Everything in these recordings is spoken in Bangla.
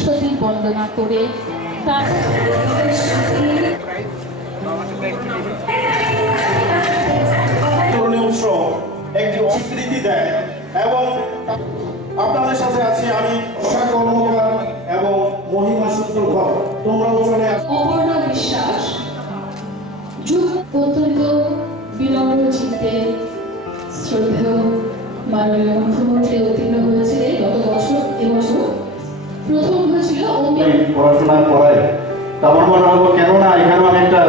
সতী বন্দনা করে তার একটি অস্বীকৃতি দেয় এবং আপনাদের সাথে আছি আমি কর্মকার এবং মহিমা সূত্রধর। তোমরাও চলে অপর্ণা বিশ্বাস অত্যন্ত বিনম্র চিত্তে শ্রদ্ধেয় মাননীয় মুখ্যমন্ত্রী উত্তীর্ণ হয়েছে গত বছর। এবছর প্রথম হয়েছিল পড়াশোনা করায়। আমার মনে হলো কেননা এখানে আমি একটা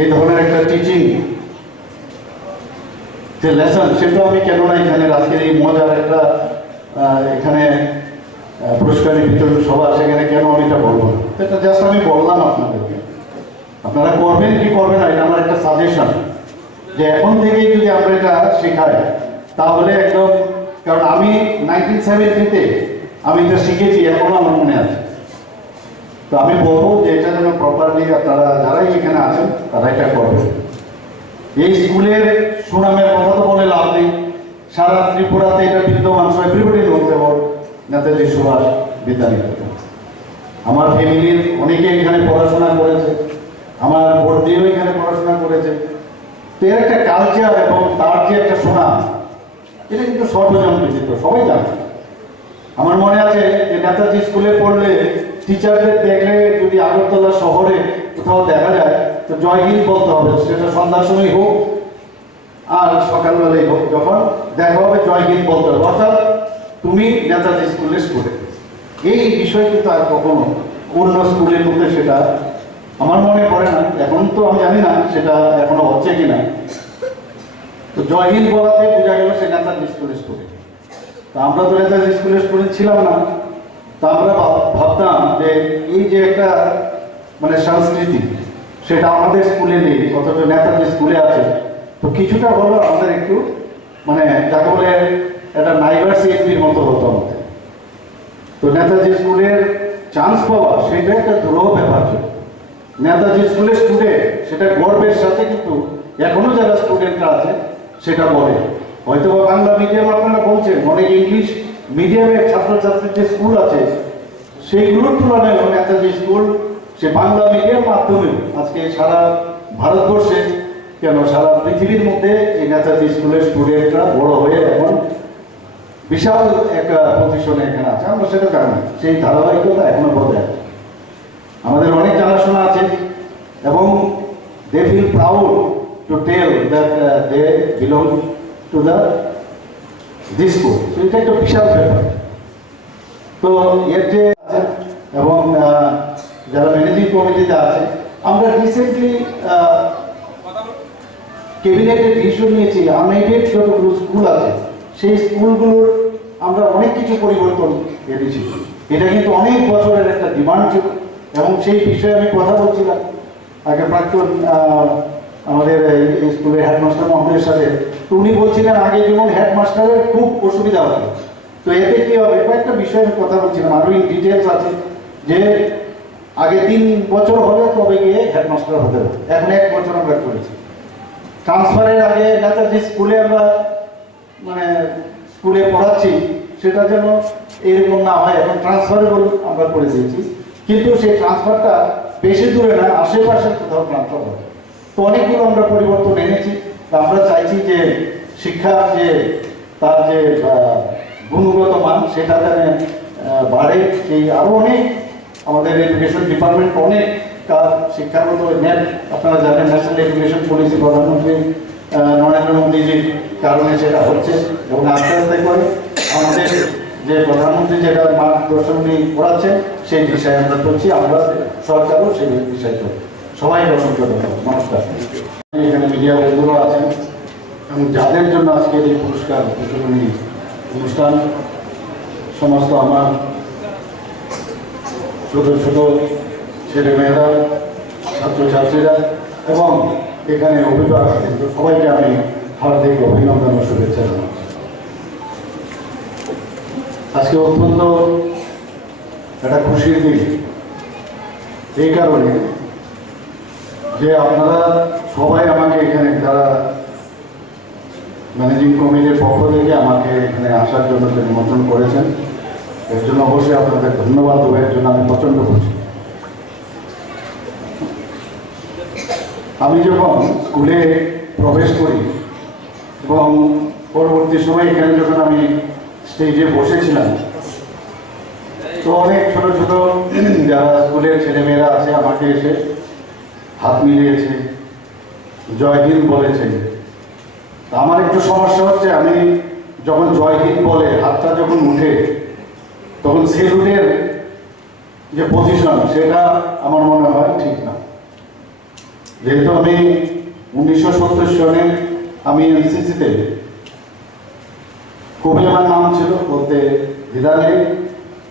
এই ধরনের একটা টিচিং যে লেসন সেটা আমি কেননা এখানে আজকের এই মজার একটা এখানে পুরস্কারের বিতরণ সভা সেখানে কেন আমি এটা বলবো না, এটা জাস্ট আমি বললাম আপনাদেরকে। আপনারা করবেন কি করবেন না এটা আমার একটা সাজেশন, যে এখন থেকেই যদি আমরা এটা শেখাই তাহলে একদম, কারণ আমি 1970-তে আমি এটা শিখেছি, এখনো আমার মনে আছে। তো আমি বলবো যে এটা যেন প্রপারলি আপনারা যারাই এখানে আছেন তারা এটা করবেন। এই স্কুলের সুনামের কথা তো বলে লাভ নেই, সারা ত্রিপুরাতে এটা বিদ্যমান, so everybody knows about Netaji Subhash Vidyaniketan. আমার ফ্যামিলির অনেকে এখানে পড়াশোনা করেছে, আমার বড়দিও এখানে পড়াশোনা করেছে। তো এর একটা কালচার এবং তার যে একটা সুনাম এটা কিন্তু সর্বজন বিদিত, সবাই জানে। আমার মনে আছে যে নেতাজি স্কুলে পড়লে টিচারদের দেখলে যদি আগরতলা শহরে কোথাও দেখা যায় তো জয় হিন্দ বলতে হবে, সেটা সন্ধ্যার সময় হোক আর সকালবেলায় হোক, যখন দেখা হবে জয় হিন্দ বলতে হবে, অর্থাৎ তুমি নেতাজি স্কুলের স্টুডেন্ট। এই বিষয় কিন্তু আর কখনো অন্য স্কুলের মধ্যে সেটা আমার মনে পড়ে না, এখন তো আমি জানি না সেটা এখনো হচ্ছে কিনা। তো জয় হিন্দ বলাতে বোঝা গেল সে নেতাজি স্কুলের স্টুডেন্ট। তা আমরা তো নেতাজি স্কুলের স্টুডেন্ট ছিলাম না, তা আমরা ভাবতাম যে এই যে একটা মানে সংস্কৃতি সেটা আমাদের স্কুলে নেই, অথচ নেতাজি স্কুলে আছে। তো কিছুটা হলো আমাদের একটু মানে যাকে বলে একটা নাইভার্সিটির মতো হতো আমাদের। তো নেতাজি স্কুলের চান্স পাওয়া সেটা একটা দুরূহ ব্যাপার ছিল। নেতাজি স্কুলের স্টুডেন্ট সেটা গর্বের সাথে কিন্তু এখনো যারা স্টুডেন্টরা আছে সেটা বলে। হয়তো বা বাংলা মিডিয়াম আপনারা বলছেন, অনেক ইংলিশ মিডিয়ামের ছাত্রছাত্রীর যে স্কুল আছে সেইগুলোর তুলনায় নেতাজি স্কুল সে বাংলা মিডিয়াম মাধ্যমে আজকে সারা ভারতবর্ষে কেন সারা পৃথিবীর মধ্যে এই নেতাজি স্কুলের স্টুডেন্টরা বড় হয়ে এখন বিশাল একটা পজিশনে এখানে আছে। আমরা সেটা জানি, সেই ধারাবাহিকতা এখনো বজায় আছে। আমাদের অনেক জানাশোনা আছে এবং they feel proud to tell that they belong to this school. এটা একটা বিশাল ব্যাপার। তো এর যে এবং যারা ম্যানেজিং কমিটিতে আছে, আমরা রিসেন্টলি ক্যাবিনেটের ইস্যু নিয়েছি আনএইডেড যতগুলো স্কুল আছে সেই স্কুলগুলোর আমরা অনেক কিছু পরিবর্তন এনেছি। এটা কিন্তু অনেক বছরের একটা ডিমান্ড ছিল এবং সেই বিষয়ে আমি কথা বলছিলাম আগে প্রাক্তন আমাদের এই স্কুলের হেডমাস্টার মহোদয়ের সাথে। তো উনি বলছিলেন আগে যেমন হেডমাস্টারের খুব অসুবিধা হতো, তো এতে কি হবে কয়েকটা বিষয়ে আমি কথা বলছিলাম, আরও ইন ডিটেলস আছে যে আগে 3 বছর হলে তবে গিয়ে হেডমাস্টার হতে হবে, এখন 1 বছর আমরা করেছি। ট্রান্সফারের আগে নেতাজি স্কুলে আমরা মানে স্কুলে পড়াচ্ছি সেটা যেন এরকম না হয়, এখন ট্রান্সফারেবল আমরা করে দিয়েছি, কিন্তু সেই ট্রান্সফারটা বেশি দূরে না, আশেপাশে কোথাও ট্রান্সফার হবে। তো অনেকগুলো আমরা পরিবর্তন এনেছি। আমরা চাইছি যে শিক্ষার যে তার যে গুণগত মান সেটা যেন বাড়ে। সেই আরও অনেক আমাদের এডুকেশন ডিপার্টমেন্ট অনেক কাজ শিক্ষাগত নেট, আপনারা জানেন ন্যাশনাল এডুকেশন পলিসি প্রধানমন্ত্রী নরেন্দ্র মোদীজির কারণে সেটা হচ্ছে এবং আস্তে আস্তে করে আমাদের যে প্রধানমন্ত্রী যেটা মার্গদর্শন উনি করাচ্ছেন সেই বিষয়ে আমরা করছি, আমরা সরকারও সেই বিষয় করছি। সবাই অসংখ্য ধন্যবাদ, নমস্কার। এখানে মিডিয়া বন্ধুরা আছেন এবং যাদের জন্য আজকের এই পুরস্কার বিতরণী অনুষ্ঠান, সমস্ত আমার ছোট ছোট ছেলেমেয়েরা, ছাত্রছাত্রীরা এবং এখানে অভিভাবক সবাইকে আমি হার্দিক অভিনন্দন ও শুভেচ্ছা জানাচ্ছি। আজকে অত্যন্ত একটা খুশির দিন এই কারণে যে আপনারা সবাই আমাকে এখানে যারা ম্যানেজিং কমিটির পক্ষ থেকে আমাকে এখানে আসার জন্য যে নিমন্ত্রণ করেছেন, এর জন্য অবশ্যই আপনাদের ধন্যবাদ দেবো। এর জন্য আমি প্রচণ্ড খুশি। আমি যখন স্কুলে প্রবেশ করি এবং পরবর্তী সময় এখানে যখন আমি স্টেজে বসেছিলাম, তো অনেক ছোট ছোট যারা স্কুলের ছেলেমেয়েরা আছে আমাকে এসে হাত মিলিয়েছে, জয় হিন্দ বলেছে। আমার একটু সমস্যা হচ্ছে, আমি যখন জয় হিন্দ বলে হাতটা যখন উঠে, তখন সেলুটের যে পজিশন সেটা আমার মনে হয় ঠিক না। যেহেতু আমি 1970 সনে আমি এনসিসিতে, কবি আমার নাম ছিল বলতে দ্বিধা নেই,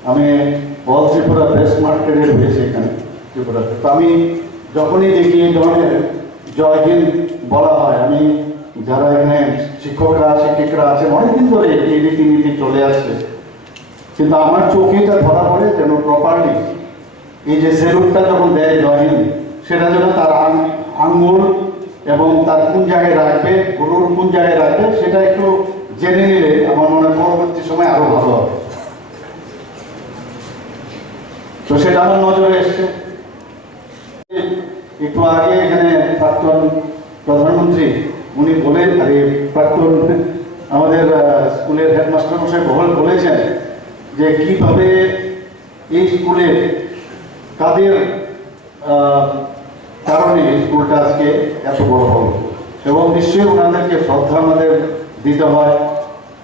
আমি অল ত্রিপুরা বেস্ট মার্কেটে হয়েছি এখানে ত্রিপুরাতে। তো আমি যখনই দেখি এই ধরনের জয় হিন্দ বলা হয়, আমি যারা এখানে শিক্ষকরা শিক্ষিকরা আছেন অনেকদিন ধরে এই রীতিনীতি চলে আসছে, কিন্তু আমার চোখে এটা ধরা পড়ে যেন প্রপারলি এই যে সেলুটটা যখন দেয় জয় হিন্দ, সেটা যেন তার আঙ্গুল এবং তার কোন জায়গায় রাখবে, গরুর কোন জায়গায় রাখবে, সেটা একটু জেনে নিলে আমার মনে হয় পরবর্তী সময় আরো ভালো হবে। তো সেটা আমার নজরে এসছে। একটু আগে এখানে প্রাক্তন প্রধানমন্ত্রী উনি বলেন, প্রাক্তন আমাদের স্কুলের হেডমাস্টার মশাই বলেছেন যে কিভাবে এই স্কুলে কাদের কারণে স্কুলটা আজকে এত বড় হলো, এবং নিশ্চয়ই ওনাদেরকে শ্রদ্ধা আমাদের দিতে হয়।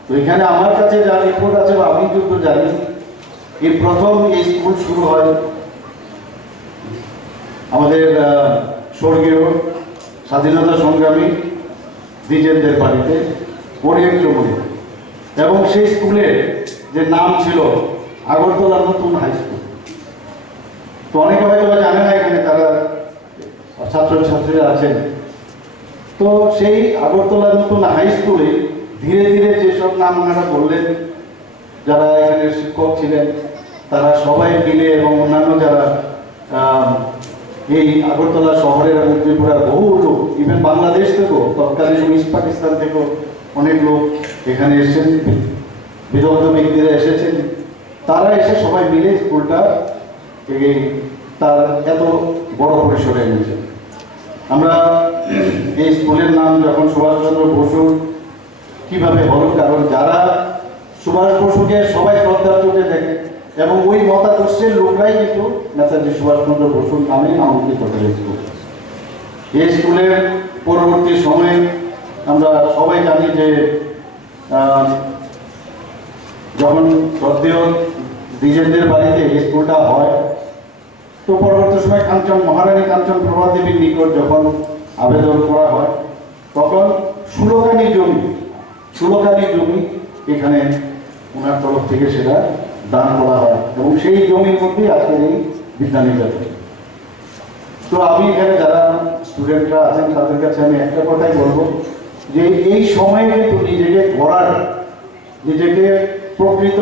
তো এখানে আমার কাছে যা রিপোর্ট আছে বা আমি যত জানি, এই প্রথম এই স্কুল শুরু হয় আমাদের স্বর্গীয় স্বাধীনতা সংগ্রামী দ্বিজেনদের বাড়িতে ওরিয়েন্ট চৌমুহনী, এবং সেই স্কুলের যে নাম ছিল আগরতলা নতুন হাই স্কুল। তো অনেকে হয়তো জানে না এখানে তারা ছাত্রছাত্রীরা আছেন। তো সেই আগরতলা নতুন হাই স্কুলে ধীরে ধীরে যেসব নাম ওনারা বললেন, যারা এখানে শিক্ষক ছিলেন তারা সবাই মিলে এবং অন্যান্য যারা এই আগরতলা শহরের এবং ত্রিপুরার বহু লোক, ইভেন বাংলাদেশ থেকেও, তৎকালীন ইস্ট পাকিস্তান থেকেও অনেক লোক এখানে এসেছেন, বিদগ্ধ ব্যক্তিরা এসেছেন, তারা এসে সবাই মিলে স্কুলটা তার এত বড় পরিসরে এনেছে। আমরা এই স্কুলের নাম যখন সুভাষচন্দ্র বসু কিভাবে হলো, কারণ যারা সুভাষ বসুকে সবাই শ্রদ্ধার চোখে দেখে এবং ওই মতাদর্শের লোকরাই কিন্তু নেতাজি সুভাষচন্দ্র বসুর নামে নামাঙ্কিত করে স্কুল। এই স্কুলের পরবর্তী সময়ে আমরা সবাই জানি যে যখন শ্রদ্ধেয় দ্বিজেনদের বাড়িতে এই স্কুলটা হয়, তো পরবর্তী সময় মহারানী কাঞ্চন প্রভা দেবীর নিকট যখন আবেদন করা হয়, তখন 16 জমি এখানে ওনার তরফ থেকে সেটা দান করা হয়, এবং সেই জমির মধ্যেই আজকের এই বিদ্যানিকেতন। তো আমি এখানে যারা স্টুডেন্টরা আছেন তাদের কাছে আমি একটা কথাই বলবো যে এই সময়ে কিন্তু নিজেকে প্রকৃত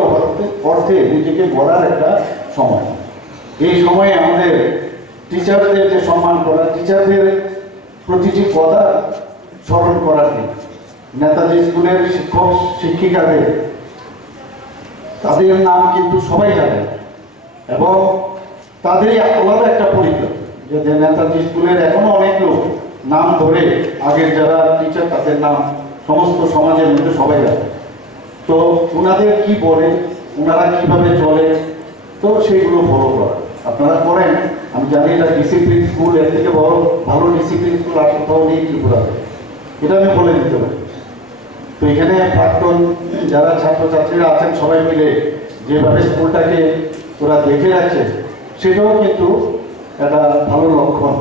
অর্থে নিজেকে গড়ার একটা সময়। এই সময়ে আমাদের টিচারদের যে সম্মান করা, টিচারদের প্রতিটি কথা স্মরণ করার দিন। নেতাজি স্কুলের শিক্ষক শিক্ষিকাদের তাদের নাম কিন্তু সবাই জানে, এবং তাদেরই আলাদা একটা পরিচয় যে নেতাজি স্কুলের এখনো অনেক লোক নাম ধরে, আগের যারা টিচার তাদের নাম সমস্ত সমাজের মধ্যে সবাই জানে। তো ওনাদের কি বলে, ওনারা কিভাবে চলে, তো সেইগুলো ফলো করা আপনারা করেন। আমি জানি এটা ডিসিপ্লিন স্কুল, এর থেকে ভালো ডিসিপ্লিন স্কুল আর কোথাও নেই ত্রিপুরাতে, এটা আমি বলে দিতে পারি। তো এখানে প্রাক্তন যারা ছাত্রছাত্রীরা আছেন সবাই মিলে যেভাবে স্কুলটাকে ওরা দেখে রাখছে, সেটাও কিন্তু একটা ভালো লক্ষণ।